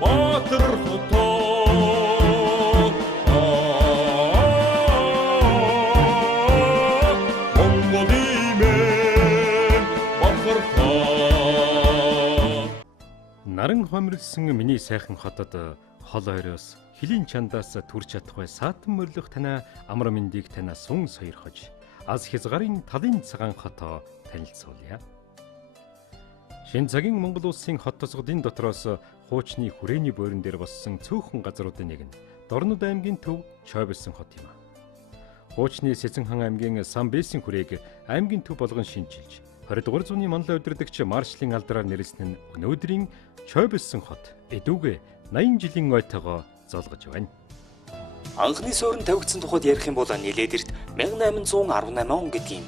Батар хотоо Монголын бахархаа. Наран хомрилсан миний сайхан хотод хол ойроос хилийн чандаас төрж чадахгүй саатан морилох танаа амар мэндийг танаа сун сойрхож аз хязгарын талын цагаан хотоо танилцуулъя. Шинэ цагийн Монгол улсын хот тосгодын дотроос хуучны хүрээний бойрон дээр боссон цөөхөн газруудын нэг нь Дорнод аймгийн төв Чойбэлсэн хот юм. Хуучны Сэцэнхан аймгийн Самбэсийн хүрээг аймгийн төв болгон шинжилж 20 дугаар зууны манлай удирдагч Маршалын алдраар нэрлэсэн нь өнөөдрийн Чойбэлсэн хот эдүүгээ 80 жилийн ойтойгоо золгож байна. Анхны суурин тавигдсан тухайд ярих юм бол нэлээд эрт 1818 он гэдэг юм.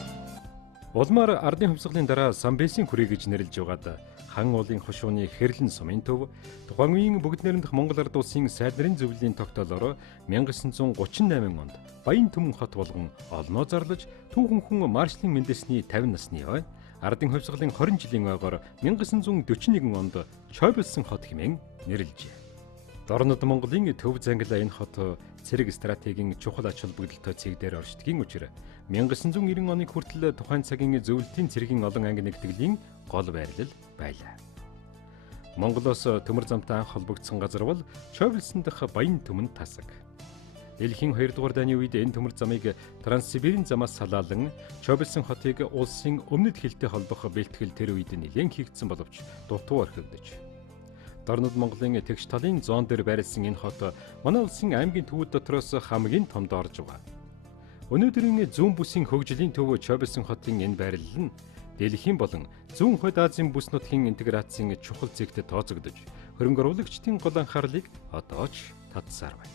Улмаар ардын хувьсгалын дараа Самбэсийн хүрээ гэж нэрлэж байгаад хан уулын хошууны Хэрлэн сумын төв тухайн үеийн бүгд найрамдах Монгол ард улсын сайд нарын зөвлөлийн тогтоолоор 1938 онд Баян Түмэн хот болгон олноо зарлаж түүхэн хүн Маршалын Мэндесний 50 насны ой ардын хувьсгалын 20 жилийн ойгоор 1941 онд Чойбэлсэн хот хэмээн нэрлэжээ. Дорнод Монголын төв зангилаа энэ хот цэрэг стратегийн чухал ач холбогдолтой цэг дээр оршдгийн учраас 1990 оны хүртэл тухайн цагийн зөвлөлтийн цэргийн олон анги нэгтгэлийн гол байрлал байлаа. Монголоос төмөр замтай анх холбогдсон газар бол Чойбэлсэн дахь Баян Түмэн тасаг. Дэлхийн 2 дугаар дайны үед энэ төмөр замыг Транссибирийн замаас салаалan Чойбэлсэн хотыг улсын өмнөд хилтэй холбох бэлтгэл тэр үед нэлээд хийгдсэн боловч дутуу орхигдож. Дорнод Монголын тэгш талын зоон дээр байрлсан энэ хот манай улсын аймгийн төвүүд дотроос хамгийн томд орж байгаа. Өнөөдрийн зүүн бүсийн хөгжлийн төв Чойбэлсэн хотын энэ байрлал нь дэлхийн болон зүүн хойд Азийн бүс нутгийн интеграцийн чухал зэгт тооцогдож, хөрөнгө оруулагчдын гол анхаарлыг одоо ч татсаар байна.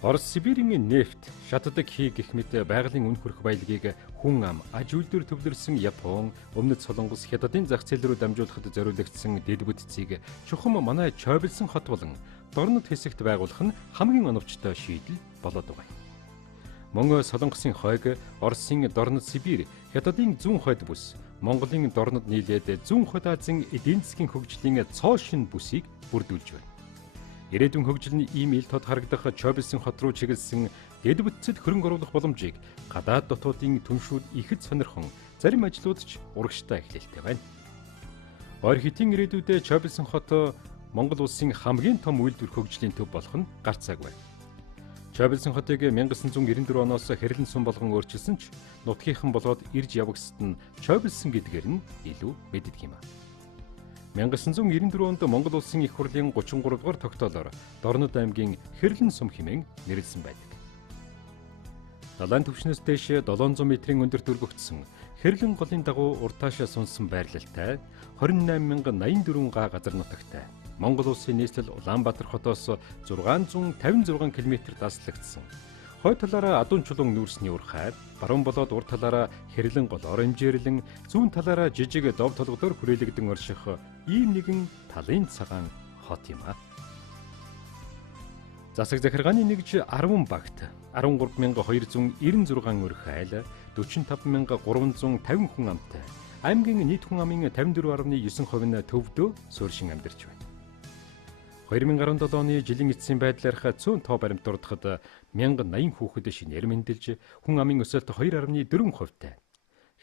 Орос Сибирийн нефт, шатдаг хий гэх мэт байгалийн үн хүрэх баялагийг хүн ам, аж үйлдвэр төвлөрсөн Япон, Өмнөд Солонгос, Хятадын зах зээл рүү дамжуулахад зориулагдсан дэд бүтцийг чухам манай Чойбэлсэн хот болон Дорнод хэсэгт байгуулах нь хамгийн оновчтой шийдэл болоод байгаа юм. Мөн Солонгосын хойг, Оросын Дорнод Сибирь, Хятадын зүүн хойд бүс, Монголын Дорнод нийлээд зүүн хойд Азийн эдийн засгийн хөгжлийн цоо шин бүсийг бүрдүүлж байна. Ирээдүйн хөгжил нь ийм ил тод харагдах Чойбэлсэн хот руу чиглэсэн дэд бүтцэд хөрөнгө оруулах боломжийг гадаад дотоодын түншүүд ихэд сонирхон зарим ажлууд ч урагштай эхлэлтэй байна. Ойр хитийн ирээдүйдээ Чойбэлсэн хот Монгол улсын хамгийн том үйлдвэр хөгжлийн төв болох нь гарцааг байна. Чойбэлсэн хотыг 1994 оноос Хэрлэн сум болгон өөрчилсөн ч нутгийнхан болоод ирж явагсад нь Чойбэлсэн гэдгээр нь илүү мэддэг юм а. 1994 онд Монгол улсын их хурлын 33 дугаар тогтоолоор Дорнод аймгийн Хэрлэн сум хэмээн нэрлсэн байдаг. Далайн түвшнээс дээш 700 метрийн өндөр дөрвөгдсөн Хэрлэн голын дагуу уртаашаа сунсан байрлалтай 28084 га газар нутагтай Монгол улсын нийслэл Улаанбаатар хотоос 656 км даслагдсан. Хойд талаараа Адуун чулуун нүүрсний урхайд, баруун болоод урд талаараа Хэрлэн голоор хэмжээрлэн, зүүн талаараа жижиг дов толгодоор хүрээлэгдэн орших ийм нэгэн талын цагаан хот юм а. Засаг захиргааны нэгж 10 багт 13296 өрх айл, 45350 хүн амтай. Аймгийн нийт хүн амын 54.9% нь төвдөө суурьшин амьдарч байна. 2017 оны жилийн эцсийн байдлаарх цөөн тоо баримт дурдахад 1080 хүүхэд шинээр мэндэлж хүн амын өсөлт 2.4%-тай.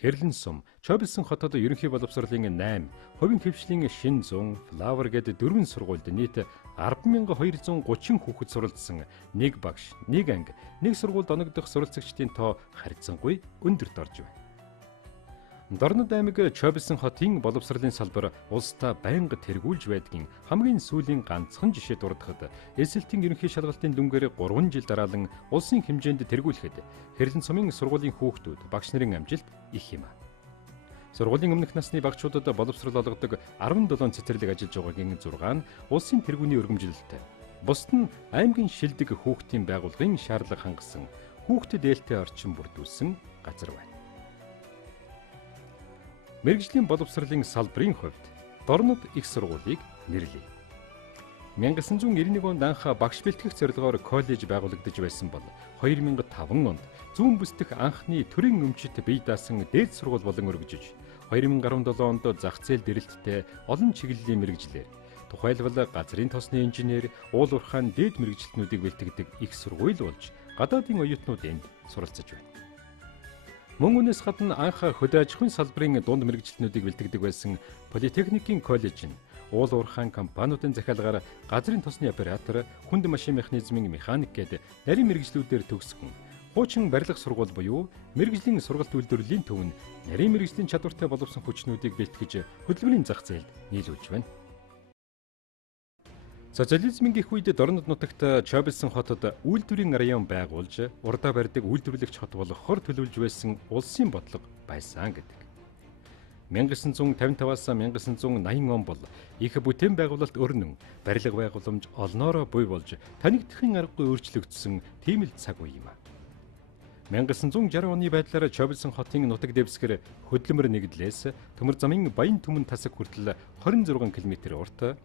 Хэрлэн сум, Чойбэлсэн хотод ерөнхий боловсролын 8, хувийн хөвшлийн шин 100, Флавер гээд 4 сургуульд нийт 10,230 хүүхэд суралцсан, 1 багш, 1 анги, 1 сургуульд оногдох суралцагчдын тоо харьцангуй өндөрт орж байна. Дорнод аймаг Чойбэлсэн хотын боловсролын салбар улстай байнга тэргүүлж байдгийн хамгийн сүүлийн ганцхан жишээ дурдахад эсэлтийн ерөнхий шалгалтын дүнгээр 3 жил дараалан улсын хэмжээнд тэргүүлэхэд Хэрлэн сумын сургуулийн хүүхдүүд багш нарын амжилт их юм а. Сургуулийн өмнөх насны багшуудад боловсрол олгодог 17 цэцэрлэг ажиллаж байгаагийн 6 нь улсын тэргүүний өргөмжилэлтэй. Бусд нь аймгийн шилдэг хүүхдийн байгууллагын шаардлага хангасан хүүхдэд ээлтэй орчин бүрдүүлсэн газар байна. Мэргэжлийн боловсролын салбарын хувьд Дорнод их сургуулийг нэрлэе. 1991 онд анх багш бэлтгэх зорилгоор коллеж байгуулагдаж байсан бол 2005 онд зүүн бүсдэх анхны төрийн өмчит бие даасан дээд сургууль болон өргөжөж 2017 онд зах зээл дэрэлттэй олон чиглэлийн мэргэжлэр Тухайлбал газрын тосны инженер, уул уурхайн дээд мэргэжилтнүүдийг бэлтгэдэг их сургууль болж гадаадын оюутнууд энд суралцж байна. Мөн үүнээс гадна анх хөдөө аж ахуйн салбарын дунд мэргэжилтнүүдийг бэлтгэдэг байсан Политехникийн коллеж нь уул уурхайн компаниудын захиалгаар газрын тосны оператор, хүнд машин механизмын механик гээд нарийн мэргэжлүүдээр төгсгөн хуучин барилга сургууль буюу мэргэжлийн сургалт үйлдвэрлэлийн төв нь нарийн мэргэжлийн чадвартай боловсон хүчнүүдийг бэлтгэж хөдөлмөрийн зах зээлд нийлүүлж байна. Социализмын гих үед дорнод нутагт Чоблсон хотод үйлдвэрийн район байгуулж, урдаа барьдаг үйлдвэрлэгч хот болгохоор төлөвлөж байсан улсын бодлого байсан гэдэг. 1955-аас 1980 он бол их бүтээн байгуулалт өрнөн, барилга байгууламж олноороо буй болж танигдахын аргагүй өөрчлөгдсөн тийм л цаг үе юм а. 1960 оны байдлаар Чоблсон хотын нутаг дэвсгэр хөдөлмөр нэгдлээс төмөр замын Баян түмэн тасаг хүртэл 26 км урт,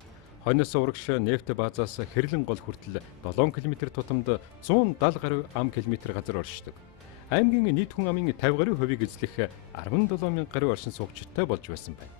хойноос урагш нефт баазаас Хэрлэн гол хүртэл 7 км тутамд 170 гаруй ам километр газар оршдог. Аймгийн нийт хүн амын 50 гаруй хувийг эзлэх 17 мянган гаруй оршин суугчтай болж байсан байна.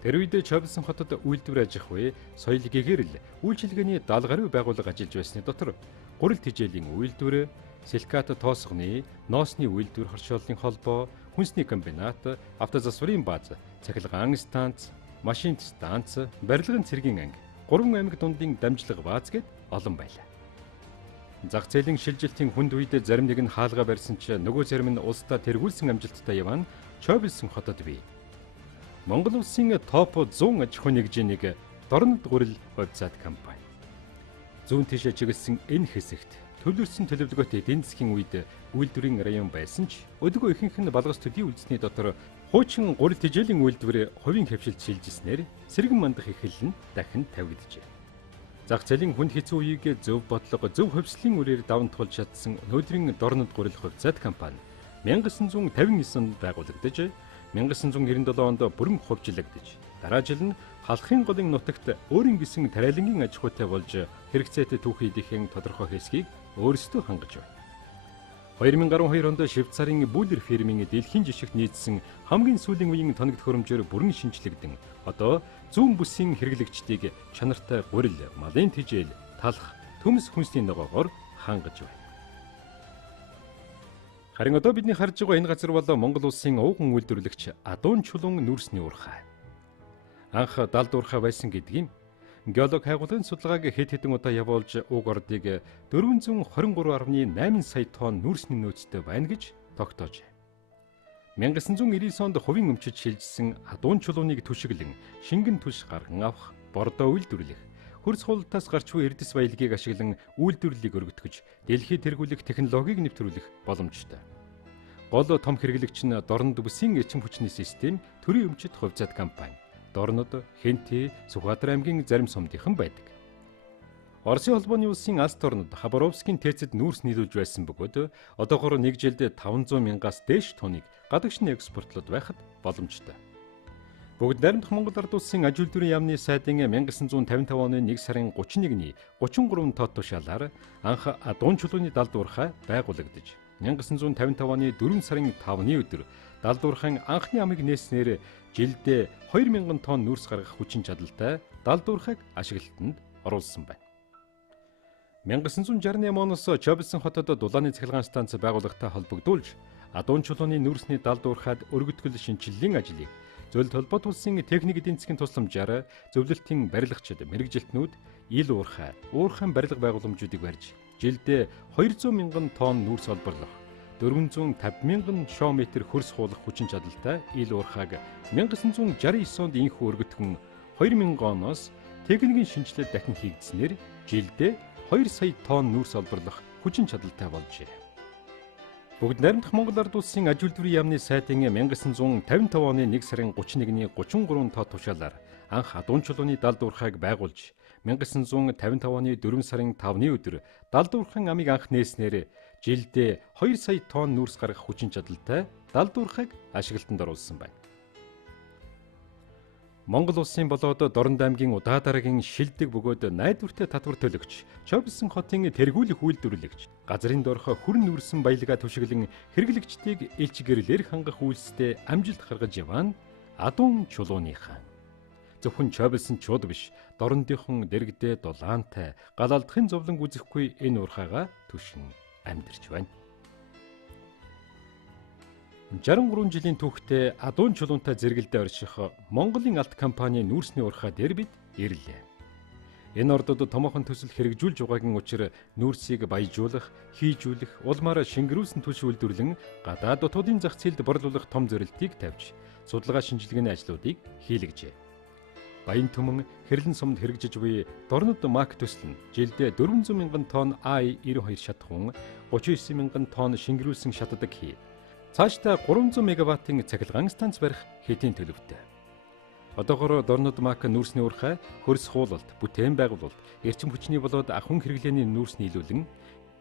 Тэр үед Чоблсон хотод үйлдвэр аж ахуй, соёл гээгэрл үйлчилгээний 70 гаруй байгууллага ажиллаж байсны дотор гурил тижээлийн үйлдвэр, силикат тоосгоны, ноосны үйлдвэр хоршооллын холбоо, хүнсний комбинат, автозасварын бааз, цахилгаан станц, машин станц, барилгын цэргийн анги, 3 аймаг дундын дамжлага бааз гэд олон байлаа. Зах зээлийн шилжилтийн хүнд үед зарим нэг нь хаалга барьсан ч нөгөө зарим нь улсдаа тэргүүлсэн амжилттай явна Чоблсон хотод бий. Монгол улсын топ 100 аж ахуй нэгжийг дорнод гурил хувьцаат компани. Зүүн тийшээ чиглэсэн энэ хэсэгт төлөвлөсөн төлөвлөгөөтэй эдийн засгийн үед үйлдвэрийн район байсан ч өдгөө ихэнх нь балгас төдий үлдсэний дотор хуучин гурил тижээлийн үйлдвэр хувийн хавшилт шилжсэнээр сэргэн мандах эхэлэн дахин тавигджээ. Зах зээлийн хүнд хэцүү үеийг зөв бодлого, зөв хувьслын үрээр даван туулж чадсан өнөөдрийн дорнод гурил хувьцаат компани 1959 онд байгуулагдаж 1997 онд бүрэн хувьчлагдаж дараа жил нь халахын голын нутагт өөрийн гэсэн тариалангийн аж ахуйтай болж хэрэгцээтэй түүхий эдийн тодорхой хэсгийг өөрсдөө хангаж байна. 2012 онд Швейцарын Бүлер фирмийн дэлхийн жишгт нийцсэн хамгийн сүүлийн үеийн тоног төхөөрөмжөөр бүрэн шинжлэгдэн одоо зүүн бүсийн хэрэглэгчдийг чанартай гурил, малын тижээл, талх, төмс хүнсний ногоогоор хангаж байна. Харин одоо бидний харж байгаа энэ газар бол Монгол улсын ууган үйлдвэрлэгч Адуун чулуун нүүрсний уурхай. Анх далд уурхай байсан гэдэг юм. Геолог хайгуулгын судалгааг хэд хэдэн удаа явуулж уг ордыг 423.8 сая тонн нүүрсний нөөцтэй байна гэж тогтоожээ. 1999 онд хувийн өмчөж шилжсэн Адуун чулууныг түшиглэн шингэн түш гарган авах, бордоо үйлдвэрлэх, хөрс хуултаас гарч буй эрдэс баялагийг ашиглан үйлдвэрлэлийг өргөтгөж, дэлхийд тэргүүлэх технологиг нэвтрүүлэх боломжтой. Гол том хэрэглэгч нь дорнод бүсийн эрчим хүчний систем, төрийн өмчит хувьцаат компани. Дорнод, Хэнти, Сүхбаатар аймгийн зарим сумдынхан байдаг. Оросын холбооны улсын Алс дорнод Хабаровскийн ТЭЦ-д нүүрс нийлүүлж байсан бөгөөд одоогоор нэг жилд 500 мянгаас дээш тонныг гадагшны экспортлоод байхад боломжтой. Бүгд найрамдах Монгол Ард улсын аж үйлдвэрийн яамны сайдын 1955 оны 1 сарын 31-ний 33 тот тушаалаар анх Адуун чулууны далд уурхай байгуулагдаж 1955 оны 4 сарын 5-ны өдөр далд уурхайн анхны амыг нээснээр жилдээ 2000 тонн нүүрс гаргах хүчин чадалтай далд уурхайг ашиглалтанд оруулсан байна. 1968 оноос Чоблсон хотод дулааны цахилгаан станц байгууллагатай холбогдуулж Адуун чулууны нүүрсний далд уурхайд өргөтгөл шинчиллийн ажлыг зөвлөлт холбоот улсын техник эдийн засгийн тусламжаар зөвлөлтийн барилгачид, мэргэжилтнүүд ил уурхай, уурхайн барилга байгууламжуудыг барьж жилдээ 200 мянган тонн нүүрс олборлох, 450 мянган шометр хөрс хуулах хүчин чадалтай ил уурхайг 1969 онд инхүү өргөтгөн 2000 оноос техникийн шинжилгээ дахин хийгдснээр жилдээ 2 сая тонн нүүрс олборлох хүчин чадалтай болжээ. Бүгд найрамдах Монгол Ард улсын аж үйлдвэрийн яамны сайдын 1955 оны 1 сарын 31-ний 33 тот тушаалаар анх Адуун чулууны далд уурхайг байгуулж 1955 оны 4 сарын 5-ны өдөр далд уурхайн амыг анх нээснээр жилдээ 2 сая тонн нүүрс гаргах хүчин чадалтай далд уурхайг ашиглалтанд оруулсан байна. Монгол улсын болоод Дорнод аймгийн Удаа дараагийн шилдэг бөгөөд найдвартай татвар төлөгч, Чоблсон хотын тэргүүлэх үйлдвэрлэгч, газрын доорх хүрэн нүүрсэн баялагаа түшиглэн хэрэглэгчдийг элч гэрлэр хангах үйлстэй амжилт гаргаж явна Адуун чулууны хаан. Зөвхөн Чобилсон чууд биш, дорндынхон дэрэгдээ дулаантай, галалдахын зовлон үзэхгүй энэ уурхайгаа түшин амьдарч байна. 63 жилийн түүхтэй адуун чулуунтай зэрэгэлдээ орших Монголын алт компани нүүрсний уурхай дээр бид ирлээ. Энэ ордод томоохон төсөл хэрэгжүүлж байгаагийн учир нүүрсийг баяжуулах, хийжүүлэх, улмаар шингэрүүлсэн түлш үйлдвэрлэн гадаад дотоодын зах зээлд борлуулах том зорилтыг тавьж, судалгаа шинжилгээний ажлуудыг хийлгэжээ. Баян түмэн хэрлэн сумд хэрэгжиж буй дорнод мак төсөл нь жилдээ 400 мянган тонн AI-92 шатхуун, 39 мянган тонн шингэрүүлсэн шатдаг хий. Цаашдаа 300 мегаваттын цахилгаан станц барих хэдийн төлөвтэй. Одоогоор дорнод мак нүүрсний уурхай хөрс хуулалт, бүтээн байгуулалт, эрчим хүчний болоод ахуйн хэрэглээний нүүрс нийлүүлэн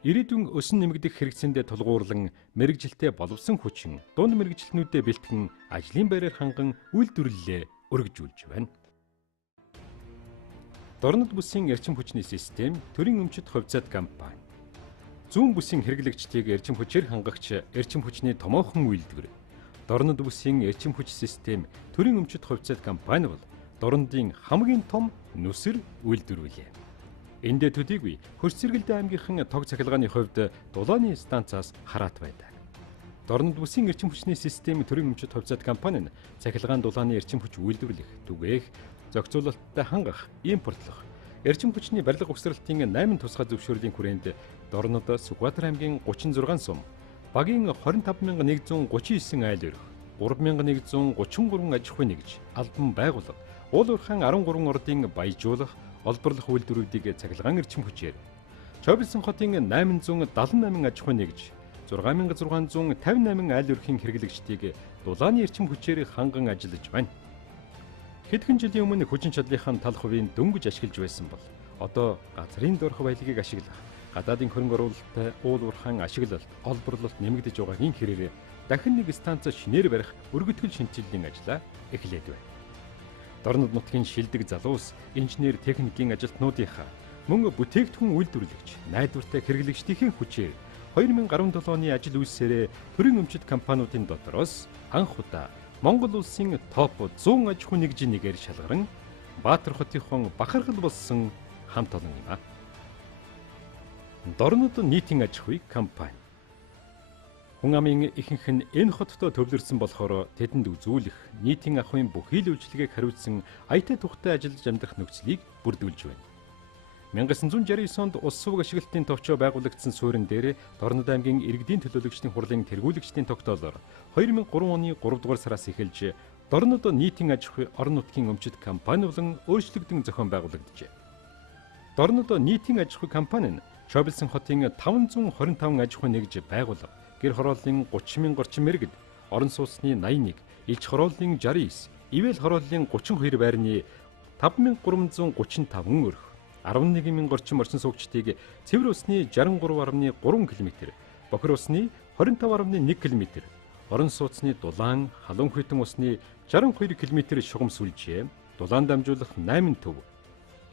ирээдүйн өсөн нэмэгдэх хэрэгцээндээ тулгуурлан мэрэгжилтэй боловсон хүчин, дунд мэрэгжилтнүүдэд бэлтгэн ажлын байраар ханган үйлдвэрлэлээ өргөжүүлж байна. Дорнод бүсийн эрчим хүчний систем төрийн өмчит хувьцаат компани. Зүүн бүсийн хэрэглэгчдийг эрчим хүчээр хангагч эрчим хүчний томоохон үйлдвэр. Дорнод бүсийн эрчим хүч систем төрийн өмчит хувьцаат компани бол дорнодын хамгийн том нүсэр үйлдвэрлэлээ. Эндээ төдийгүй Хөрс Цэргэлдээ аймгийнхан тог цахилгааны хувьд дулааны станцаас хараат байдаг. Дорнод бүсийн эрчим хүчний систем төрийн өмчит хувьцаат компани нь цахилгаан дулааны эрчим хүч үйлдвэрлэх, түгээх, зохицуулалттай хангах, импортлох, эрчим хүчний барилга угсралтын 8 тусгай зөвшөөрлийн хүрээнд Дорнод Сүхбаатар аймгийн 36 сум, багийн 25139 айл өрх, 3133 аж ахуй нэгж, албан байгууллага, уул уурхайн 13 ордын баяжуулах, олборлох үйлдвэрүүдийг цахилгаан эрчим хүчээр, Чобилсон хотын 878 аж ахуй нэгж, 6658 айл өрхийн хэрэглэгчдийг дулааны эрчим хүчээр ханган ажиллаж байна. Хэдхэн жилийн өмнө хүчин чадлынхаа тал хувийн дөнгөж ашиглаж байсан бол одоо газрын дорх баялагийг ашиглах, гадаадын хөрөнгө оруулалттай уул уурхайн ашиглалт, олборлолт нэмэгдэж байгаагийн хэрээр дахин нэг станц шинээр барих өргөтгөл шинжилгээний ажлаа эхлээд байна. Дорнод нутгийн шилдэг залуус, инженер техникийн ажилтнуудынхаа мөн бүтээгдэхүүн үйлдвэрлэгч, найдвартай хэрэглэгчдийн хүчээр 2017 оны ажил үйлсээрээ төрийн өмчит компаниудын дотроос анх удаа Монгол улсын топ 100 аж ахуй нэгжийн нэгээр шалгаран Баатар хотынхон бахархал болсон хамт олон юм а. Дорнод нийтийн аж ахуй компани. Хүн амын ихэнх нь энэ хоттой төвлөрсөн болохоор тэдэнд үзүүлэх, нийтийн ахуйн бүхий л үйлчилгээг хариуцсан аятай тухтай ажиллаж амьдрах нөхцөлийг бүрдүүлж байна. 1969 онд ус сувг ашиглалтын товчоо байгуулагдсан суурин дээр Дорнод аймгийн иргэдийн төлөөлөгчдийн хурлын тэргүүлэгчдийн тогтоолоор 2003 оны 3 дугаар сараас эхэлж Дорнод нийтийн аж ахуй орон нутгийн өмчит компани болон өөрчлөгдөн зохион байгуулагджээ. Дорнод нийтийн аж ахуй компани нь Чобилсон хотын 525 аж ахуй нэгж байгууллага, гэр хорооллын 30 мянга орчим мэргэд, орон сууцны 81, элч хорооллын 69, ивэл хорооллын 32 байрны 5335 өрх, 11 мянга орчим орчин суугчдыг цэвэр усны 63.3 км, бохир усны 25.1 км, орон сууцны дулаан, халуун хүйтэн усны 62 км шугамсүүлжээ. Дулаан дамжуулах 8 төв,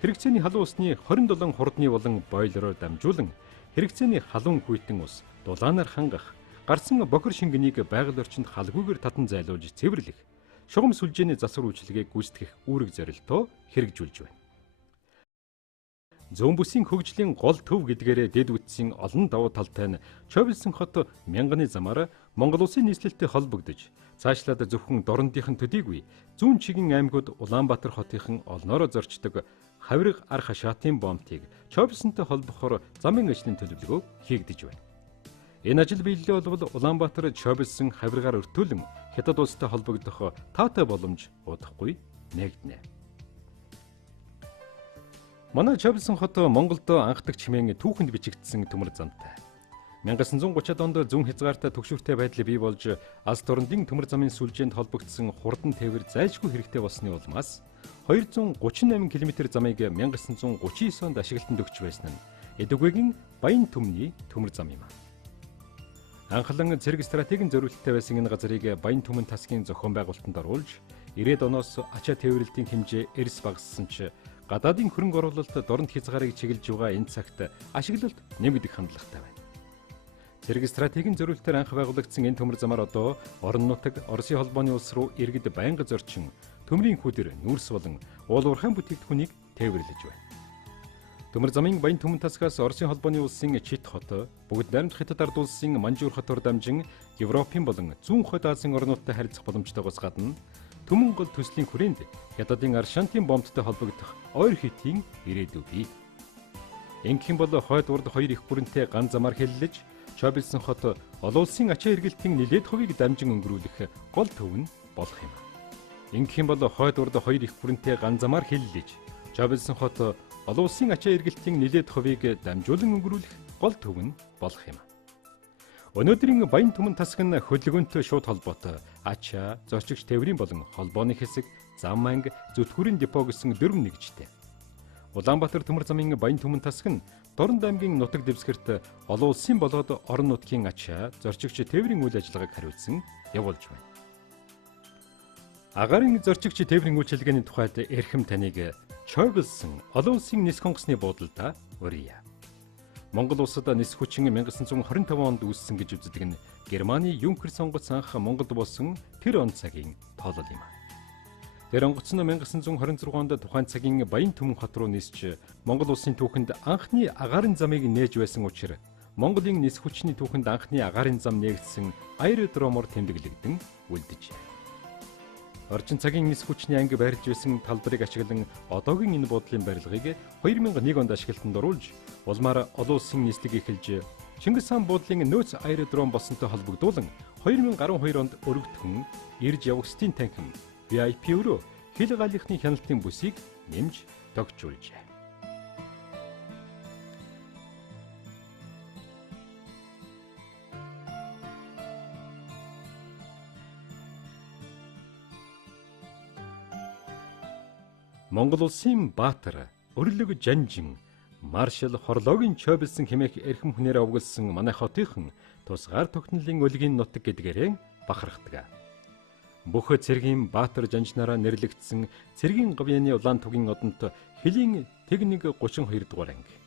хэрэгцээний халуун усны 27 хурдны болон бойлероор дамжуулан хэрэгцээний халуун хүйтэн ус дулаанаар хангах, гарсан бохир шингэнийг байгаль орчинд халгүйгээр татан зайлуулж цэвэрлэх, шугам сүлжээний засвар үйлчилгээг гүйцэтгэх үүрэг зорилтоо хэрэгжүүлж байна. Зүүн бүсийн хөгжлийн гол төв гэдгээрээ дэд үтсийн олон давуу талтай нь Чобилсон хот мянганы замаар Монгол улсын нийслэлтэй холбогдож, цаашлаад зөвхөн Дорнодынхан төдийгүй зүүн чигийн аймагуд Улаанбаатар хотынхан олноороо зорчдог хавирга ар хашаатын бомтыг Чобилсонтой холбохоор замын ажлын төлөвлөгөө хийгдэж байна. Энэ ажил биелэлээ болвол Улаанбаатар Чобилсон хавиргаар өртүүлэн Хятад улстай холбогдох таатай боломж удахгүй нэгднэ. Манай Чобилсон хот Монголд анхдаг чимээн түүхэнд бичигдсэн төмөр замтай. 1930-ад онд зүүн хязгаартай түгшүүртэй байдал бий болж алс дорндын төмөр замын сүлжээнд холбогдсон хурдан тээвэр зайлшгүй хэрэгтэй болсны улмаас 238 км замыг 1939 онд ашиглалтанд өгч байсан нь Эдүгэгийн Баян түмний төмөр зам юм. Анхлан цэрэг стратегийн зориулттай байсан энэ газрыг Баян түмэн тасгийн зохион байгуулалтанд оруулж 90-ад оноос ачаа тээвэрлэлтийн хэмжээ эрс багассан ч гадаадын хөрөнгө оруулалт дорнод хязгаарыг чиглэж байгаа энэ цагт ашиглалт нэмэгдэх хандлагатай байна. Цэрэг стратегийн зориултаар анх байгуулагдсан энэ төмөр замаар одоо орон нутаг, Оросын холбооны улс руу иргэд байнга зорчин төмрийн хүдэр, нүүрс болон уул уурхайн бүтээгдэхүүнийг тээвэрлэж байна. Төмөр замын Баян Түмэн тасгаас Оросын холбооны улсын Чит хот, бүгд найрамд Хятад ард улсын Манжуур хотоор дамжин Европын болон Зүүн Хойд Азийн орнуудтай харилцах боломжтойгоос гадна Түмэн гол төслийн хүрээнд Хятадын Аршантын бомбтой холбогдох ойр хитийн ирээдүй бий. Ингэх юм бол хойд урд хоёр их бүрэнтэй ган замаар хэллэж, Чойбилсэн хот олон улсын ачаа эргэлтийн нэлээд хувийг дамжин өнгөрүүлэх гол төв нь болох юм. Ингэх юм бол хойд урд хоёр их бүрэнтэй ган замаар хэллэж, Чойбилсэн хот олон улсын ачаа эргэлтийн нэлээд хувийг дамжуулан өнгөрүүлэх гол төв нь болох юм. Өнөөдрийн Баян Түмэн тасаг нь хөдөлгөөнтэй шууд холбоотой ачаа, зорчигч тээврийн болон холбооны хэсэг, зам анги, зүтгүүрийн депо гэсэн 4 нэгжтэй. Улаанбаатар төмөр замын Баян Түмэн тасаг нь Дорнод аймгийн нутаг дэвсгэрт олон улсын болоод орон нутгийн ачаа, зорчигч тээврийн үйл ажиллагааг хариуцсан явуулж байна. Агаарын зорчигч тээврийн үйлчилгээний тухайд эрхэм таныг Чойбилсэн олон улсын нис хонгосны буудалд өрье. Монгол улсад нис хүчин 1925 онд үүссэн гэж үздэг нь Германы Юнкер сонгоц анх Монголд болсон тэр он цагийн тоолол юм. Тэр онгоц нь 1926 онд тухайн цагийн Баян Түмэн хот руу нисч Монгол улсын түүхэнд анхны агаарын замыг нээж байсан учраас Монголын нис хүчний түүхэнд анхны агаарын зам нээгдсэн аэродромоор тэмдэглэгдэн үлджээ. Орчин цагийн нис хүчний анги байрлаж байсан талбарыг ашиглан одоогийн энэ буудлын барилгыг 2001 онд ашиглалтанд оруулж, улмаар олон улсын нислэг эхэлж, Чингис хаан буудлын нөөц аэродром болсонтой холбогдуулан 2012 онд өргөдгөн ирж явагчдын танхим VIP өрөө хил гаалийнхны хяналтын бүсийг нэмж тогтжуулжээ. Монгол улсын баатар, өрлөг жанжин, маршал Хорлоогийн Чойбилсэн хэмээх эрхэм хүнээр овголсон манай хотынхан тусгаар тогтнолын өлгийн нутаг гэдгээрээ бахархдаг. Бүх цэргийн баатар жанжнаараа нэрлэгдсэн цэргийн гавьяаны улаан тугийн одонт хилийн техник 32 дугаар анги.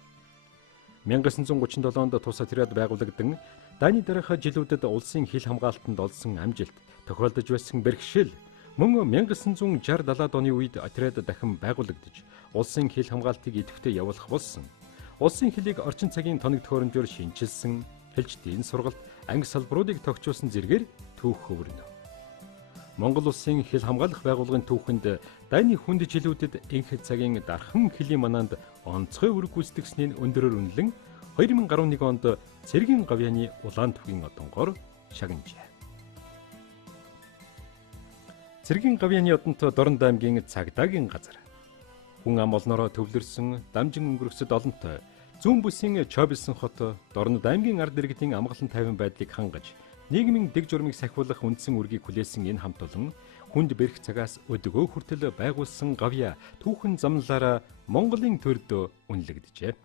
1937 онд тус отряд байгуулагдсан Дайны дараах жилүүдэд улсын хил хамгаалтанд олсон амжилт, тохиолдож байсан бэрхшээл мөн 1960-70 оны үед отряд дахин байгуулагдаж улсын хил хамгаалтыг идэвхтэй явуулах болсон. Улсын хилийг орчин цагийн тоног төхөөрөмжөөр шинжилсэн, хэлждийн сургалт, анги салбаруудыг тогтчуулсан зэргээр түүх хөвөрнө. Монгол улсын хил хамгаалах байгууллагын түүхэнд Дайны хүнд жилүүдэд инх цагийн дархан хилийн манаанд онцгой үүрэг гүйцэтгсэнийг өндөрөөр үнэлэн 2011 онд цэргийн гавьяаны улаан тугийн одонгоор шагнажээ. Цэргийн гавьяаны одонт Дорнод аймгийн Цагдаагийн газар. Хүн ам олноороо төвлөрсөн дамжин өнгөрөхсөд олонтой зүүн бүсийн Чойбилсэн хот Дорнод аймгийн ард иргэдийн амгалан тайван байдлыг хангаж нийгмийн дэг журмыг сахиулах үндсэн үргийг хүлээсэн энэ хамт олон хүнд бэрх цагаас өдгөө хүртэл байгуулсан гавья түүхэн замналаараа Монголын төрдөө үнэлэгдэжээ.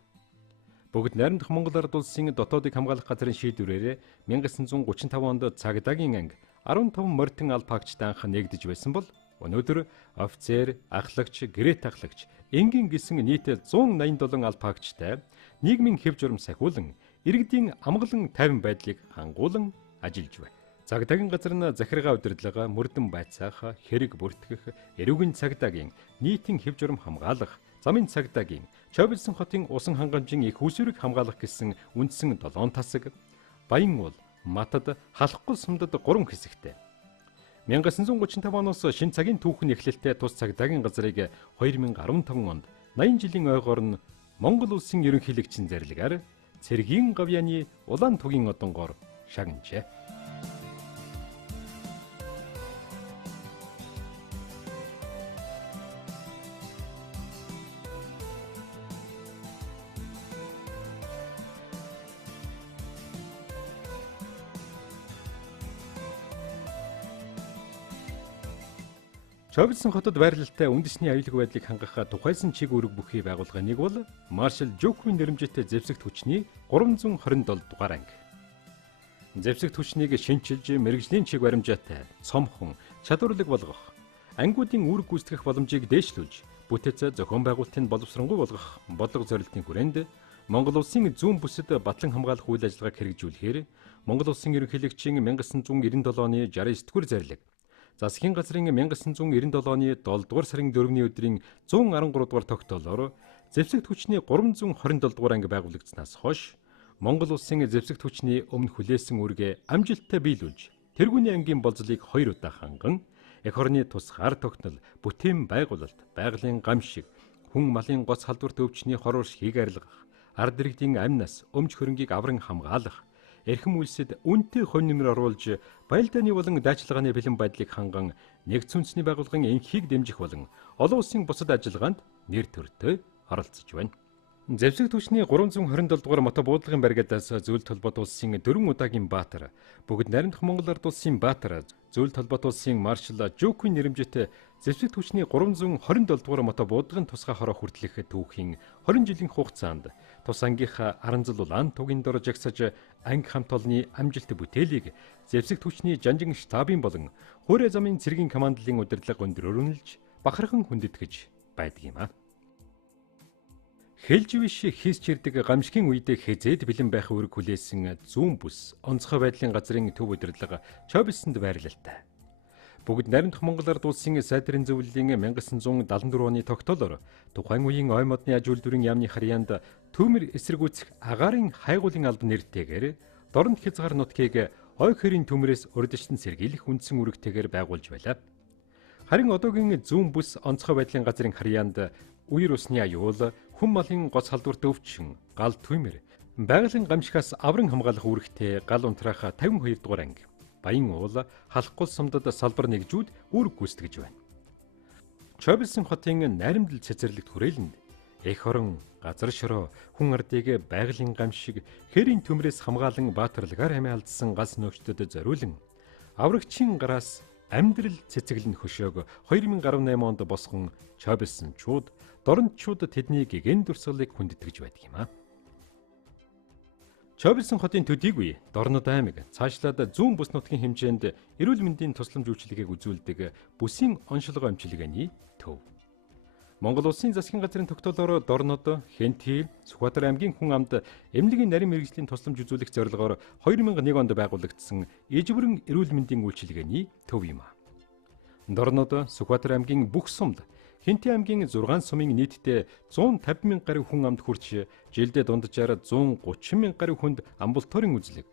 Бүгд найрамдах Монгол ард улсын дотоодыг хамгаалах газрын шийдвэрээр 1935 онд Цагдаагийн анги 15 морьтон алпаагчтай анх нэгдэж байсан бол өнөөдөр офицер, ахлагч, гэрээт ахлагч, энгийн гисэн нийт 187 алпаагчтай нийгмийн хэв журам сахиулан иргэдийн амгалан тайван байдлыг хангуулан ажиллаж байна. Цагдаагийн газар нь захиргаа удирдлага, мөрдөн байцаах, хэрэг бүртгэх, эрүүгийн цагдаагийн, нийтийн хэв журам хамгаалах, замын цагдаагийн, Чойбилсэн хотын усан хангамжийн их усүрийг хамгаалах гэсэн үндсэн 7 тасаг, Баян уул, Матад, Халахгүй сумдад 3 хэсэгтэй. 1935 оноос шинэ цагийн түүхэн эхлэлтэй тус цагдаагийн газрыг 2015 онд 80 жилийн ойгоор нь Монгол улсын ерөнхийлөгчийн зарилгаар цэргийн гавьяаны улаан тугийн одонгоор шагнажээ. Чойбилсэн хотод байрлалтай үндэсний аюулгүй байдлыг хангах тухайсан чиг үүрэг бүхий байгууллагын нэг бол маршал Жоквийн нэрэмжтэй зэвсэгт хүчний 327 дугаар анги. Зэвсэгт хүчнийг шинчилж, мэрэгжлийн чиг баримжаатай, цомхон, чадварлаг болгох, ангиудын үүрэг гүйцэтгэх боломжийг дээшлүүлж, бүтэц зохион байгуулалтын боловсронгуй болгох бодлого зорилтын хүрээнд Монгол улсын зүүн бүсэд батлан хамгаалах үйл ажиллагааг хэрэгжүүлэхээр Монгол улсын ерөнхийлөгчийн 1997 оны 69 дугаар зарлиг Засгийн газрын 1997 оны 7 дугаар сарын 4-ний өдрийн 113 дугаар тогтоолоор зэвсэгт хүчний 327 дугаар анги байгуулагдсанаас хойш Монгол улсын зэвсэгт хүчний өмнө хүлээсэн үүргээ амжилттай биелүүлж, тэргүүний ангийн болзлыг 2 удаа ханган, эх орны тусгаар тогтнол, бүтээн байгуулалт, байгалийн гамшиг, хүн малын гоц халдварт өвчний хор уршгийг арилгах, ард иргэдийн амнаас өмч хөрөнгийг авран хамгаалах, эрхэм үйлсэд үнэтэй хувь нэмэр оруулж баялдааны болон дайчилгааны бэлэн байдлыг ханган нэгдсэн үндэсний байгууллагын энхийг дэмжих болон олон улсын бусад ажиллагаанд нэр төртөө оролцож байна. Зэвсэгт хүчний 327 дугаар мото буудлагын баригдаас зөвлөлт холбоот улсын 4 удаагийн баатар, бүгд найрамдах Монгол ард улсын баатар, зөвлөлт холбоот улсын маршал Жокийн нэрэмжит зэвсэгт хүчний 327 дугаар мото буудлагын тусгай хороо хүртэлх түүхийн 20 жилийн хугацаанд тус ангийнхаа аранзал улаан тугийн дор жагсаж анги хамт олонний амжилт бүтээлийг зэвсэгт хүчний жанжин штабын болон хуурай замын цэргийн командлын удирдлага өндрөөрнөлж бахархан хүндэтгэж байдаг юм а. Хэлж биш хийсч ирдэг гамшигын үед хязээд бэлэн байх үүрэг хүлээсэн зүүн бүс онцгой байдлын газрын төв удирдлага Чобилсонд байрлалтай. Бүгд найрамдах Монгол ард улсын сайдрын зөвлөлийн 1974 оны тогтоолоор тухайн үеийн ой модны аж үйлдвэрийн яамны харьяанд төмөр эсэргүүцэх агаарын хайгуулын алба нэртэйгээр дорнод хязгаар нутгийг ой хэрийн төмөрөөс урьдчилан сэргийлэх үндсэн үүрэгтэйгээр байгуулж байлаа. Харин одоогийн зүүн бүс онцгой байдлын газрын харьяанд үер усны аюул, хүн малын гоц халдварт өвчин, гал түмэр, байгалийн гамшигаас авран хамгаалах үүрэгтэй гал унтраах 52 дугаар анги, баян уул, халахгүй сумдад салбар нэгжүүд үүрэг гүйцэтгэж байна. Чобилсон хотын найрамдал цэцэрлэгт хүрээлэнд эх орон, газар шороо, хүн ардыг байгалийн гамшиг, хэрийн төмрөөс хамгаалан баатарлагаар амиа алдсан галс нөөцtöд зориулан аврагчийн гараас амьдрал цэцэглэн хөшөөг 2018 онд босгон Чобилсончууд, дорнодчууд тэдний гэгэн дурсгалыг хүндэтгэж байдаг юм а. Чобилсон хотын төдийгүй дорнод аймаг цаашлаад зүүн бүс нутгийн хэмжээнд эрүүл мэндийн тусламж үйлчилгээг үзүүлдэг бүсийн оншилгоо эмчилгээний төв. Монгол улсын засгийн газрын тогтоолоор дорнод, Хэнти, Сүхбаатар аймгийн хүн амд эмнэлгийн нарийн мэргэжлийн тусламж үзүүлэх зорилгоор 2001 онд байгуулагдсан ижбүрэн эрүүл мэндийн үйлчилгээний төв юм а. Дорнод, Сүхбаатар аймгийн бүх сумд, Хэнти аймгийн 6 сумын нийтдээ 150 мянга гаруй хүн амд хүрч жилдээ дунджаар 130 мянга гаруй хүнд амбулаторийн үзлэг,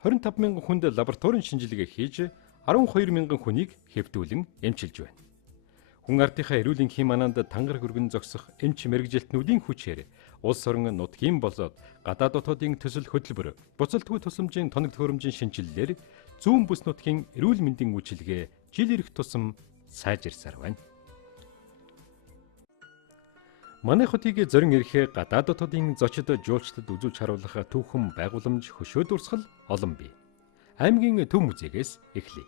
25 мянган хүнд лабораторийн шинжилгээ хийж 12 мянган хүнийг хэвтүүлэн эмчилж байна. Хүн ардынхаа эрүүл энхийн манаанд тангар хөргөн зогсох эмч мэргэжилтнүүдийн хүчээр улс орон нутгийн болоод гадаад дотоодын төсөл хөтөлбөр, буцалтгүй тусламжийн тоног төхөөрөмжийн шинжилэлээр зүүн бүс нутгийн эрүүл мэндийн үйлчилгээ жил ирэх тусам сайжирсаар байна. Манай хотыг зорин ирэхээ гадаад дотоодын зочид жуулчлалд үзүүлж харуулах түүхэн байгууламж хөшөө дурсгал олон бий. Аймгийн төв музейгээс эхлэе.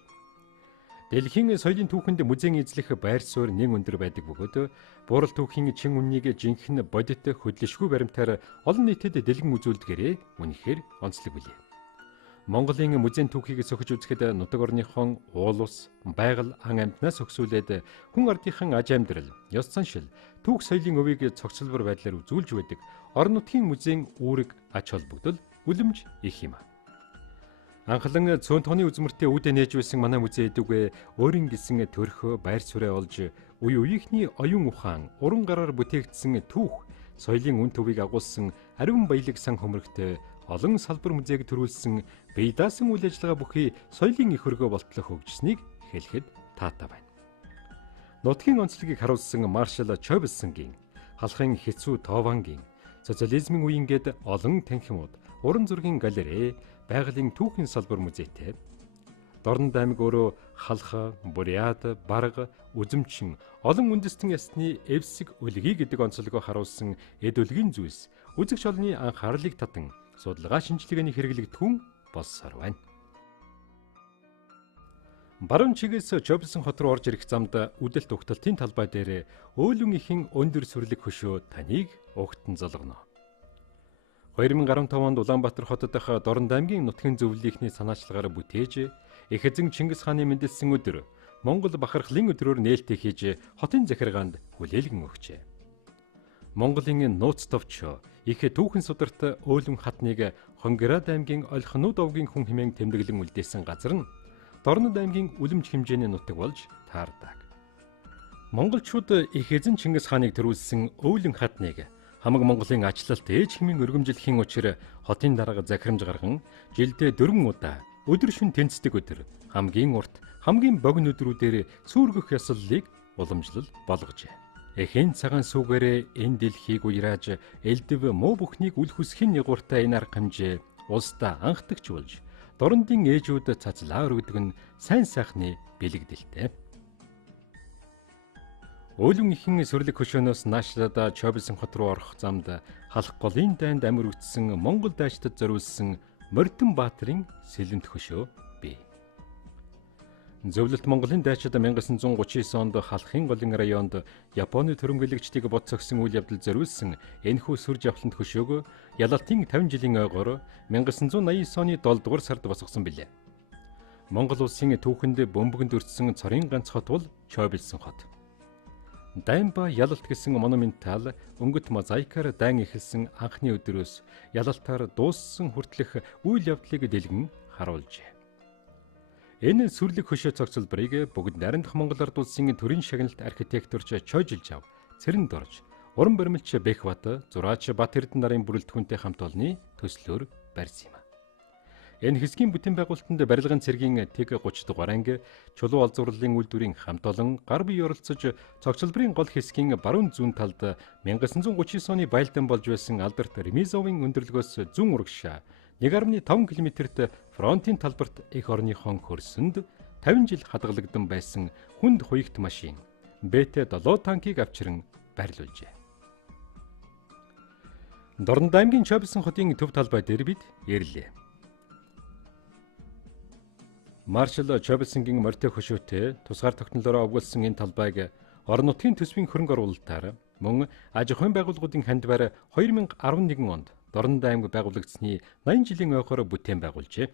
Дэлхийн соёлын түүхэнд музейн эзлэх байр суурь нэн өндөр байдаг бөгөөд буурал түүхийн чин үннийг жинхэнэ бодит хөдлөшгүй баримтаар олон нийтэд дэлгэн үзүүлдгээрээ үнэхээр онцлог билээ. Монголын музейн түүхийг сөхөж үзэхэд нутаг орныхон уул ус, байгаль, ан амьтнаас өксүүлээд хүн ардынхан аж амьдрал, ёс заншил, түүх соёлын өвийг цогцлбор байдлаар үзүүлж байдаг орон нутгийн музейн үүрэг ач холбогдол үлэмж их юм. Анхлан цөөн тооны үзмэртээ үүдэ нээж байсан манай музей эдүгэ өөрийн гисэн төрхөө байр суурьа олж үе үеийнхний оюун ухаан, уран гараар бүтээгдсэн түүх, соёлын үн төвийг агуулсан ариун баялаг сан хөмрөгтэй олон салбар музейг төрүүлсэн бие даасан үйл ажиллагаа бүхий соёлын их хөргөө болтлох хөгжсөнийг хэлэхэд таатай байна. Нутгийн онцлогийг харуулсан маршал Чобилсонгийн, халахын хэцүү Товангийн, социализмын үеийн гээд олон танхимууд, уран зургийн галерей, байгалийн түүхийн салбар музейтэй. Дорнод аймаг өөрөө халах, буряд, барга, үзэмчин, олон үндэстэн ясны эвсэг үлгий гэдэг онцлогоо харуулсан эд үлгийн зүйлс, үзэгч олонний анхаарлыг татан судалгаа шинжилгээний хэрэглэгдэхүүн болсоор байна. Баруун чигээс Чобилсон хот руу орж ирэх замд үдэлт угталтын талбай дээр өөлөн ихэн өндөр сүрлэг хөшөө таныг угтан золгоно. 2015 онд Улаанбаатар хотод дах Дорнод аймгийн нутгийн зөвлөлийнхний санаачлагаар бүтээж их эзэн Чингис хааны мэндэлсэн өдөр Монгол бахархлын өдрөөр нээлттэй хийж хотын захиргаанд хүлээлгэн өгчээ. Монголын нууц товч их түүхэн сударт өөлөн хатныг Хонгорад аймгийн Ольхнууд овгийн хүн хэмээн тэмдэглэн үлдээсэн газар нь Дорнод аймгийн үлэмж хэмжээний нутаг болж таардаг. Монголчууд их эзэн Чингис хааныг төрүүлсэн Өвлөн хатныг хамаг Монголын ачлалт ээж хэмээн өргөмжлөхийн учир хотын дарга захирамж гарган жилдээ 4 удаа өдөр шөнө тэнцдэг өдөр хамгийн урт хамгийн богино өдрүүдээр сүүргэх ёслолыг уламжлал болгожээ. Эхэн цагаан сүгээрээ энэ дэлхийг уйрааж элдв муу бүхнийг үл хүсхийн нягууртай энэ арга хэмжээ улсдаа анхдагч болж дорндын ээжүүд цацлаа өргөдөг нь сайн сайхны бэлэгдэлтэй. Өвлөн ихэн сүрлэг хөшөөнөөс наашлаад Чойбилсон хот руу орох замд халах голын дайнд амир үтсэн Монгол дайчдад зориулсан Мордон Баатарын сэлэнт хөшөө бий. Зөвлөлт Монголын дайчид 1939 онд халахын голын районд Японы төрөмгөлөгчдийг боцсогсон үйл явдал зориулсан энэхүү сүр жавхлант хөшөөг ялалтын 50 жилийн ойгоор 1989 оны 7 дугаар сард босгосон билээ. Монгол улсын түүхэнд бөмбөгөнд өртсөн цорын ганц хот бол Чойбилсон хот. Дайн ба ялалт гэсэн монументал өнгөт мозаикаар дайн эхэлсэн анхны өдрөөс ялалтаар дууссан хүртэлх үйл явдлыг дэлгэн харуулжээ. Энэ сүрлэг хөшөө цогцлборыг бүгд найрамдах Монгол ард улсын төрийн шагналт архитекторч Чойжилж ав, Цэрэнд орж, уран баримтч Бэхбат, зураач Бат Эрдэнэ нарын бүрэлдэхүүнтэй хамт олонны төслөөр барьсан юм. Энэ хэсгийн бүтээн байгуулалтанд барилгын цэргийн тэг 30 дугаар анги, чулуу олзуурлалын үйлдвэрийн хамт олон гар бие оролцож цогцлборын гол хэсгийн баруун зүүн талд 1939 оны байлдаан болж байсан Алберт Ремизовын өндөрлөгөөс зүүн урагш 1.5 км-т фронтын талбарт эх орныхон хөрсөнд 50 жил хадгалагдсан байсан хүнд хуягт машин БТ-7 танкийг авчран байрлуулжээ. Дорнод аймгийн Чойбилсон хотын төв талбай дээр бид ирлээ. Маршал Чойбилсонгийн морьтой хөшөөтэй тусгаар тогтнолоороо овгуулсан энэ талбайг орон нутгийн төсвийн хөрөнгө оруулалтаар мөн аж ахуйн байгууллагуудын хандвар 2011 онд Дорнод аймаг байгуулагдсны 80 жилийн ойхоор бүтээн байгуулжээ.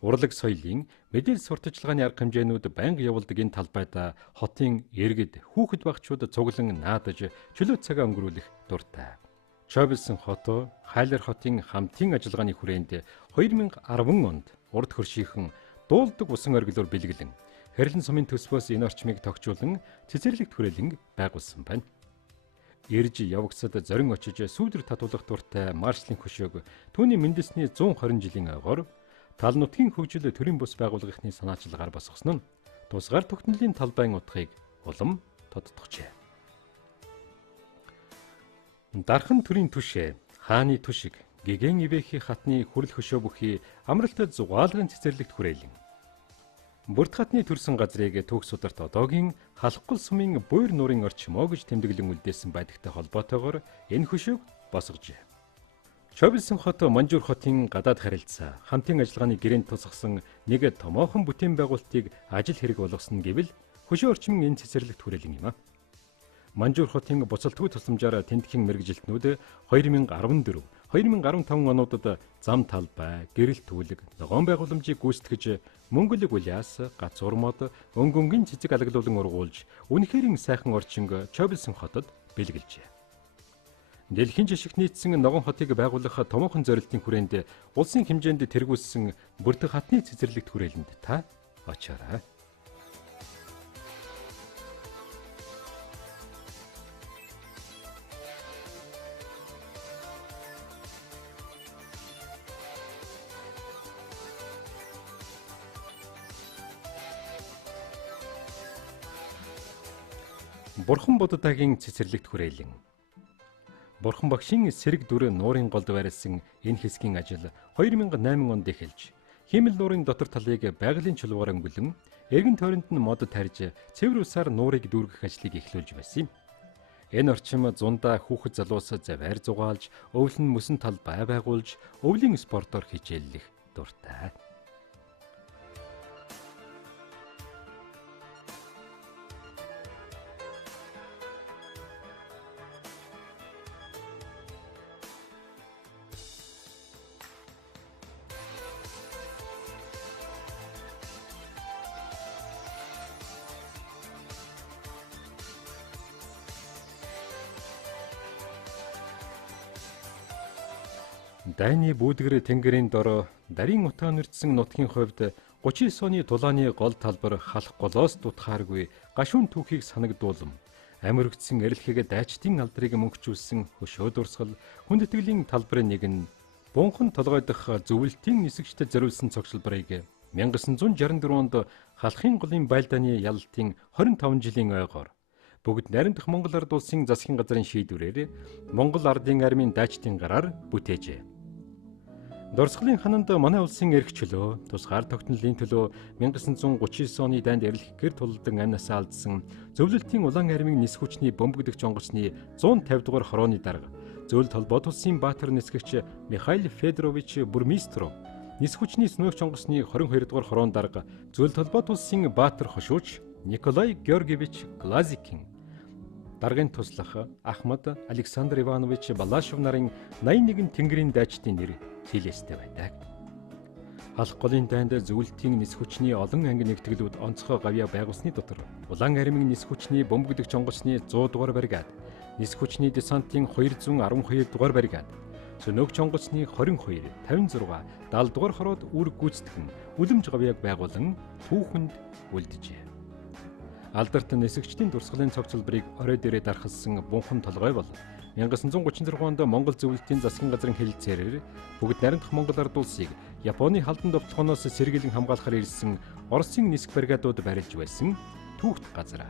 Урлаг соёлын мэдээлэл сурталчилгааны арга хэмжээнүүд байнга явуулдаг энэ талбайд хотын иргэд хүүхэд багчууд цуглан наадаж чөлөө цагаа өнгөрүүлэх дуртай. Чойбилсон хот Хайлар хотын хамтын ажиллагааны хүрээнд 2010 онд урд хөршийнхэн дуулдаг усан оргилоор бэлгэлэн Хэрлэн сумын төсвөөс энэ орчмыг тогтжуулан цэцэрлэгт хүрээлэн байгуулсан байна. Ирж явагсад зорин очиж сүүдэр татуулах дуртай маршлын хөшөөг түүний мэндэсний 120 жилийн ойгоор тал нутгийн хөгжил төрийн бус байгууллагын санаачилгаар босгосон нь тусгаар тогтнолын талбайн утгыг улам тодтогчээ. Дархан төрийн түшээ, хааны түшиг, гэгэн ивэхи хатны хүрэл хөшөө бүхий амралтад зугаалгын цэцэрлэгт хүрээлэн Бүрд хатны төрсэн газрыг төгс сударт одоогийн халахгүй сумын буур нуурын орчмоо гэж тэмдэглэн үлдээсэн байдагтай холбоотойгоор энэ хөшөөг босгожээ. Чойбилсон хот Манжуур хотын гадаад харилцаа, хамтын ажиллагааны гэрээнд тусгасан нэг томоохон бүтээн байгуулалтыг ажил хэрэг болгосон гэвэл хөшөө орчмын энэ цэцэрлэгт хүрээлэн юм а. Манжуур хотын буцалтгүй тусламжаар тентхийн мэргэжилтнүүд 2014-2015 онуудад зам талбай, гэрэл түлэг, ногоон байгууламжийг гүйцэтгэж мөнгөлөг улиас гацуурмод өнгөнгийн цэцэг алаглуулан ургуулж үнэхэрийн сайхан орчинг Чойбилсон хотод бэлгэлжээ. Дэлхийн жишгт нийцсэн ногоон хотыг байгуулах томоохон зорилтын хүрээнд улсын хэмжээнд тэргүүлсэн бүрд хатны цэцэрлэгт хүрээлэнд та очоорой. Бурхан Буддагийн цэцэрлэгт хүрээлэн. Бурхан багшийн сэрэг дүр нуурын голд байрласан энэ хэсгийн ажил 2008 онд эхэлж, хиймэл нуурын дотор талыг байгалийн чулуугаар өнгөлөн, эргэн тойронд нь мод тарьж, цэвэр усаар нуурыг дүүргэх ажлыг эхлүүлж байсан юм. Энэ орчим зундаа хүүхэд залуус заваар зугаалж, өвлөн мөсөн талбай байгуулж, өвлийн спортоор хичээллэх дуртай. Дайны бүүдгэр тэнгэрийн дор дарийн утаа нэрдсэн нутгийн хувьд 39 оны дулааны гол талбар халах голоос дутхааргүй гашуун түүхийг санагдуулам. Амиргдсан эрэлхийг дайчдын алдрыг мөнхжүүлсэн хөшөө дурсгал хүндэтгэлийн талбарын нэг нь бунхан толгойдох зөвлөлтийн нисгчдэд зориулсан цогцлбарыг 1964 онд халахын голын байлдааны ялалтын 25 жилийн ойгоор бүгд найрамдах Монгол Ард улсын засгийн газрын шийдвэрээр Монгол Ардын армийн дайчдын гараар бүтээжээ. Дурсгалын хананд манай улсын эрх чөлөө, тусгаар тогтнолын төлөө 1939 оны дайнд эрэлх гэр тулдан амнасаа алдсан зөвлөлтийн улаан армийн нис хүчний бөмбөгдөгч онгоцны 150 дугаар хорооны дарга зөвлөлт холбоот улсын баатар нисгэгч Михаил Федорович Бурмистров, нис хүчний сүнөөгч онгоцны 22 дугаар хороон дарга зөвлөлт холбоот улсын баатар хошууч Николай Георгиевич Глазикин, даргын туслах Ахмад Александр Иванович Балашов нарын 81 тэнгэрийн дайчдын нэр хилээстэй байдаг. Халах голын дайнд зөвлөлтийн нис хүчний олон анги нэгтгэлүүд онцгой гавьяа байгуулсны дотор улаан армийн нис хүчний бөмбөгдөгч онгоцны 100 дугаар бригад, нис хүчний десантын 212 дугаар бригад, сүнөөгч онгоцны 22, 56, 70 дугаар хороод үүрэг гүйцэтгэн үлэмж гавьяаг байгуулан түүхэнд үлджээ. Алдарт нисгчдийн дурсгалын цогцлбарыг орой дээрээ дархалсан бунхан толгой бол 1936 онд Монгол зөвлөлтийн засгийн газрын хэлэлцээрээр бүгд найрамдах Монгол Ард улсыг Японы халдан довтлохоноос сэргийлэн хамгаалахаар ирсэн Оросын нисэх бригадууд барилж байсан түүхт газар.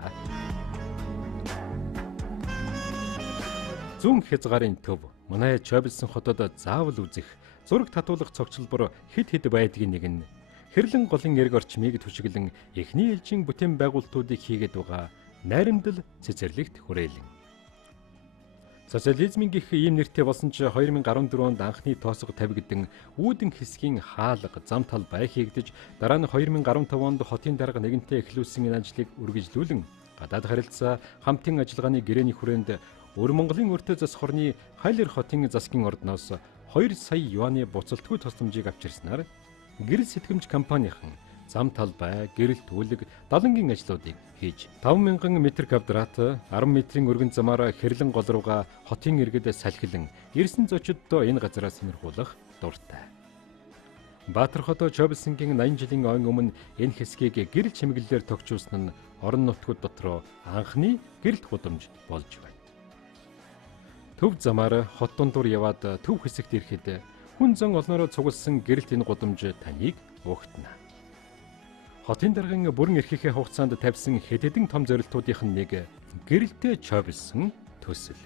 Зүүн хязгаарын төв манай Чойбилсон хотод заавал үзэх зураг татуулах цогцлбор хэд байдгийн нэг нь хэрлэн голын эрг орчмыг түшиглэн эхний ээлжийн бүтээн байгуулалтуудыг хийгээд байгаа найрамдал цэцэрлэгт хүрээлэн. Социализмын гих ийм нэртэй болсон ч 2014 онд анхны тоосго тавигдсан үүдэн хэсгийн хаалга зам талбай хийгдэж дараа нь 2015 онд хотын дарга нэгэнтээ эхлүүлсэн энэ ажлыг үргэлжлүүлэн гадаад харилцаа хамтын ажиллагааны гэрээний хүрээнд Өр Монголын өртөө зас хорны Хайлер хотын засгийн ордноос 2 сая юаны буцалтгүй тусламжийг авчирснаар гэрэл сэтгэмж компанийн зам талбай, гэрэл түлэг, далангийн ажлуудыг хийж 5000 м2 10 метрийн өргөн замаар хэрлэн гол руугаа хотын иргэд салхилан ирсэн зочдод энэ газараас сонирхуулах дуртай. Баатар хотоо Чойбилсонгийн 80 жилийн ойн өмнө энэ хэсгийг гэрэл чимэглэлээр тогтчуулсан нь орон нутгууд дотроо анхны гэрэлт гудамж болж байна. Төв замаар хот дундуур яваад төв хэсэгт ирэхэд хүн зан олноороо цугласан гэрэлт энэ гудамж таныг угтана. Хотын даргын бүрэн эрхийнхээ хугацаанд тавьсан хэдэн том зорилтуудынх нь нэг гэрэлтэй Чойбилсон төсөл.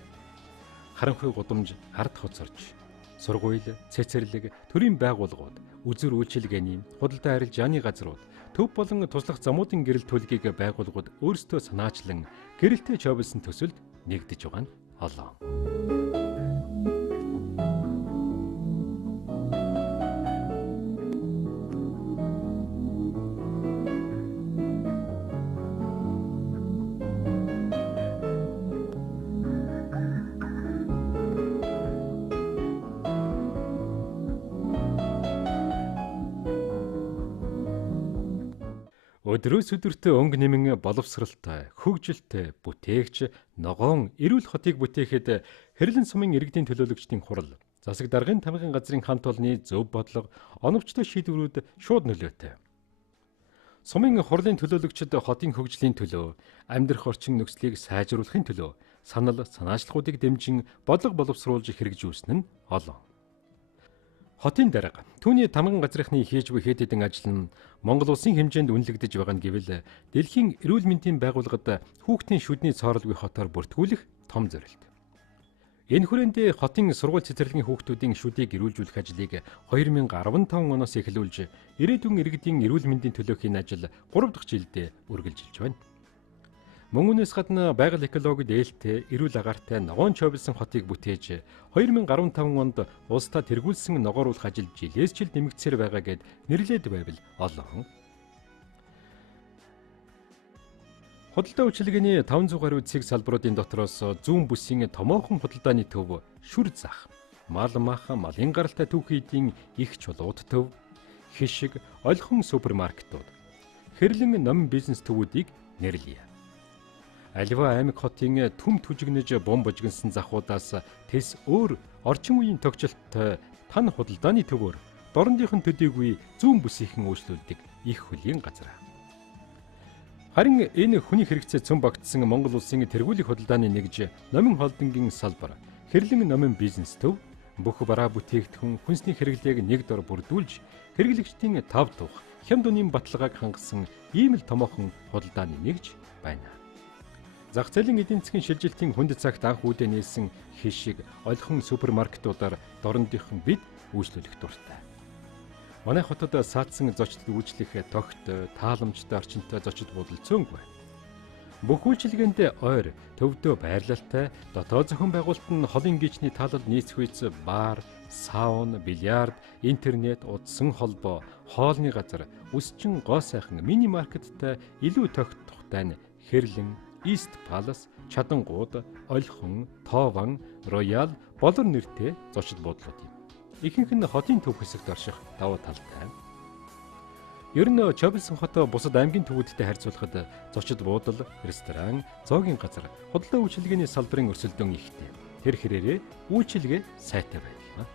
Харанхуй гудамж ард хоцорч, сургууль, цэцэрлэг, төрийн байгууллагууд, үзүр үйлчилгээний, худалдаа арилжааны газрууд, төв болон туслах замуудын гэрэл төлгийг байгууллагууд өөрсдөө санаачлан гэрэлтэй Чойбилсон төсөлд нэгдэж байгаа нь олоо. Өдрөөс өдөртөө өнгө нэмэн боловсралтай, хөгжилтэй, бүтээгч, ногоон, эрүүл хотыг бүтээхэд хэрлэн сумын иргэдийн төлөөлөгчдийн хурал, засаг даргын тамгын газрын хамт олонны зөв бодлого, оновчтой шийдвэрүүд шууд нөлөөтэй. Сумын хурлын төлөөлөгчид хотын хөгжлийн төлөө, амьдрах орчин нөхцөлийг сайжруулахын төлөө санал, санаачлалуудыг дэмжин бодлого боловсруулж хэрэгжүүлсэн нь олон. Хотын дарга түүний тамган газрынхны хийж буй хэд хэдэн ажил нь Монгол улсын хэмжээнд үнэлэгдэж байгаа нь гэвэл дэлхийн эрүүл мэндийн байгууллагад хүүхдийн шүдний цооролгүй хотоор бүртгүүлэх том зорилт. Энэ хүрээнд хотын сургууль цэцэрлэгийн хүүхдүүдийн шүдийг эрүүлжүүлэх ажлыг 2015 оноос эхлүүлж ирээдүйн иргэдийн эрүүл мэндийн төлөөхийн ажил 3 дахь жилдээ үргэлжилж байна. Мөн үүнээс гадна байгаль экологид ээлтэй, эрүүл агаартай ногоон Чойбилсон хотыг бүтээж 2015 онд улсдаа тэргүүлсэн ногооруулах ажил жилээс жил нэмэгдсээр байгаа гэд нэрлээд байвал олон. Худалдаа үйлчилгээний 500 гаруй цэг салбаруудын дотроос зүүн бүсийн томоохон худалдааны төв шүр зах, мал мах, малын гаралтай түүхийдийн их чулууд төв, хишиг, олхон супермаркетууд, хэрлэн номын бизнес төвүүдийг нэрлэе. Аливаа аймаг хотын түм түжигнэж бом божигнсан захуудаас тэс өөр орчин үеийн тогтчлолттой тань худалдааны төвөөр дорндийнхэн төдийгүй зүүн бүсийнхэн үйлчлүүлдэг их хөлийн газар. Харин энэ хүний хэрэгцээ цөм багтсан Монгол улсын тэргүүлэх худалдааны нэгж номин холдингийн салбар хэрлэн номин бизнес төв бүх бараа бүтээгдэхүүн хүнсний хэрэглээг нэг дор бүрдүүлж хэрэглэгчдийн тав тух хямд үнийн баталгааг хангасан ийм л томоохон худалдааны нэгж байна. Зах зээлийн эдийн засгийн шилжилтийн хүнд цагт анх үүдээ нээсэн хишиг олхон супермаркетуудаар дорнодынхан бид үйлчлүүлэх дуртай. Манай хотод саадсан зочдод үйлчлэх тогт, тааламжтай орчинтой зочид буудал цөөнгүй. Бүх үйлчилгээнд ойр, төвдөө байрлалтай, дотоод зохион байгуулалт нь холын гişний таалал нийцэх үйц бар, саун, бильярд, интернет, удсан холбоо, хоолны газар, өсчин гоо сайхан мини маркеттай илүү тогт тухтай нь хэрлэн East Palace, Чадангууд, Олхон, Тоован, Роял болор нэртэй зочид буудлууд юм. Ихэнх нь хотын төв хэсэгт орших давуу талтай. Ер нь Чоблсон хот бусад аймгийн төвүүдтэй харьцуулахад зочид буудал, ресторан, зоогийн газар, худалдаа үйлчилгээний салбарын өрсөлдөөн ихтэй. Тэр хэрээрээ үйлчилгээ сайтай байдаг юм.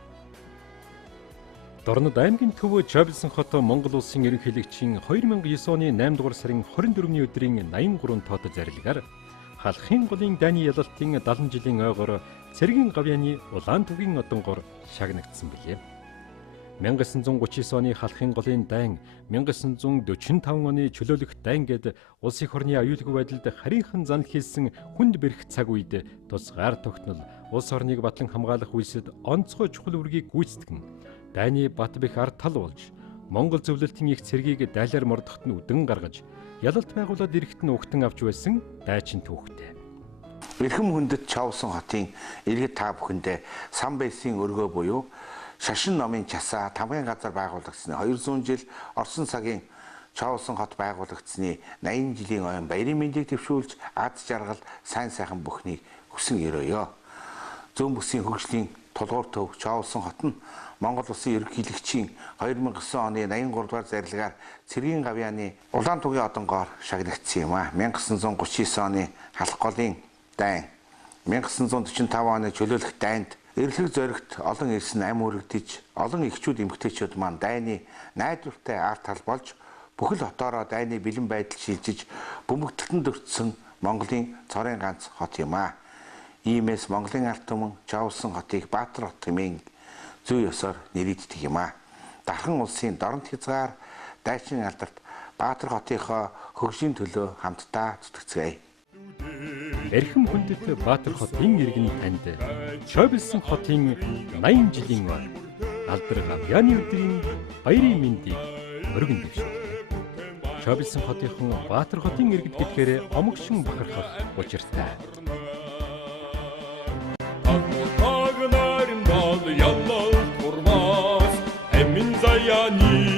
Дорнод аймгийн төв Чоблсон хот Монгол улсын ерөнхийлөгчийн 2009 оны 8 дугаар сарын 24-ний өдрийн 83 тоод зарилгаар халахын голын дайны ялалтын 70 жилийн ойгоор цэргийн гавьяаны улаан түвгийн одонгоор шагнагдсан билээ. 1939 оны халахын голын дайн, 1945 оны чөлөөлөх дайн гэд улс их орны аюулгүй байдалд харийнхан зан хийсэн хүнд бэрх цаг үед тусгаар тогтнол улс орныг батлан хамгаалах үйлсэд онцгой чухал үргийг гүйцэтгэн дайны бат бэх ард тал болж Монгол зөвлөлтийн их цэргийг дайлаар мордоход нь үдэн гаргаж ялалт байгуулад ирэхэд нь угтан авч байсан дайчин түүхтэй. Эрхэм хүндэт Чоблсон хотын иргэд та бүхэндээ сан байсын өргөө буюу шашин номын часаа тамгын газар байгуулагдсны 200 жил Орос цагийн Чоблсон хот байгуулагдсны 80 жилийн ойн баярын мэндийг төвшүүлж ад жаргал сайн сайхан бүхнийг хүсэн өрөөё. Зүүн бүсийн хөгжлийн тулгуур төв Чоблсон хот нь Монгол улсын ерөнхийлөгчийн 2009 оны 83 дугаар зарилгаар цэргийн гавьяаны улаан түвгийн одонгоор шагнагдсан юм а. 1939 оны халах голын дайн, 1945 оны чөлөөлөх дайнд эрлэг зоригт олон ирсэн ам өргөдөж, олон эхчүүд эмэгтэйчүүд маань дайны найдвартай арт тал болж бүхэл хотоороо дайны бэлэн байдал шилжиж бөмбөгтөлтөнд өртсөн Монголын цорын ганц хот юм а. Иймээс Монголын ард түмэн Чоблсон хотыг Баатар хот хэмээн зүй ёсоор нэрийддэг юм а. Дархан улсын дорнод хязгаар дайчин алдарт Баатар хотынхоо хөгжлийн төлөө хамтдаа зүтгэцгээе. Эрхэм хүндэт Баатар хотын иргэн танд Чоблсон хотын 80 жилийн алдар гавьяаны өдрийн баярын мэндийг өргөн дэвшүүлээ. Чоблсон хотынхон Баатар хотын иргэд гэдгээр омогшин бахархах учиртай. Ялалт турмас эмин заяни